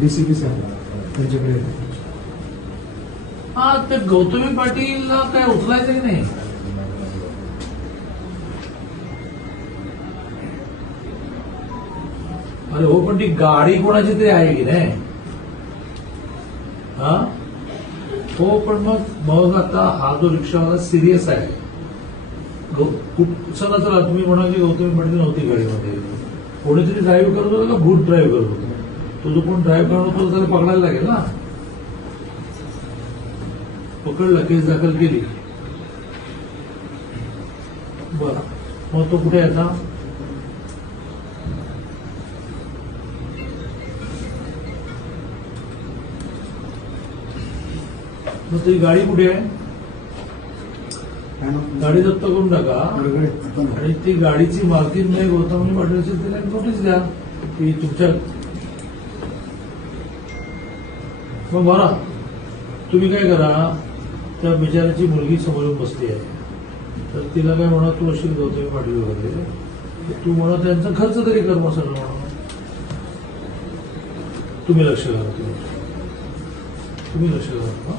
DCP साहेब त्यांच्याकडे. हा ते गौतमी पाटीलला काय उचलायचं की नाही. अरे हो पण ती गाडी कोणाची तरी आहे की नाही? हा? हो पण मग मग आता हा जो रिक्षावाला सिरियस आहे. चला चला तुम्ही म्हणा की गौतमी पाटील नव्हती गाडीमध्ये. कोणीतरी ड्राईव्ह करत होतो का भूत ड्राईव्ह करत होतं? तो जो कोण ड्राईव्ह करत होता त्याला पकडायला लागेल ना. पकडलं केस दाखल केली. बर. मग तो कुठे आता? मग ती गाडी कुठे आहे? गाडी जप्त करून टाका. आणि ती गाडीची मालकीन नाही गौतमी पाटील असेल तिला नोटीस द्या. की तुमच्या मग बरा तुम्ही काय करा त्या बिचाराची मुलगी समजून बसली आहे. तर तिला काय म्हणा तू अशी गौतमी पाटील वगैरे. तू म्हणा त्यांचा खर्च तरी कर मसाला म्हणा. तुम्ही लक्ष घाला तुम्ही. लक्ष घाला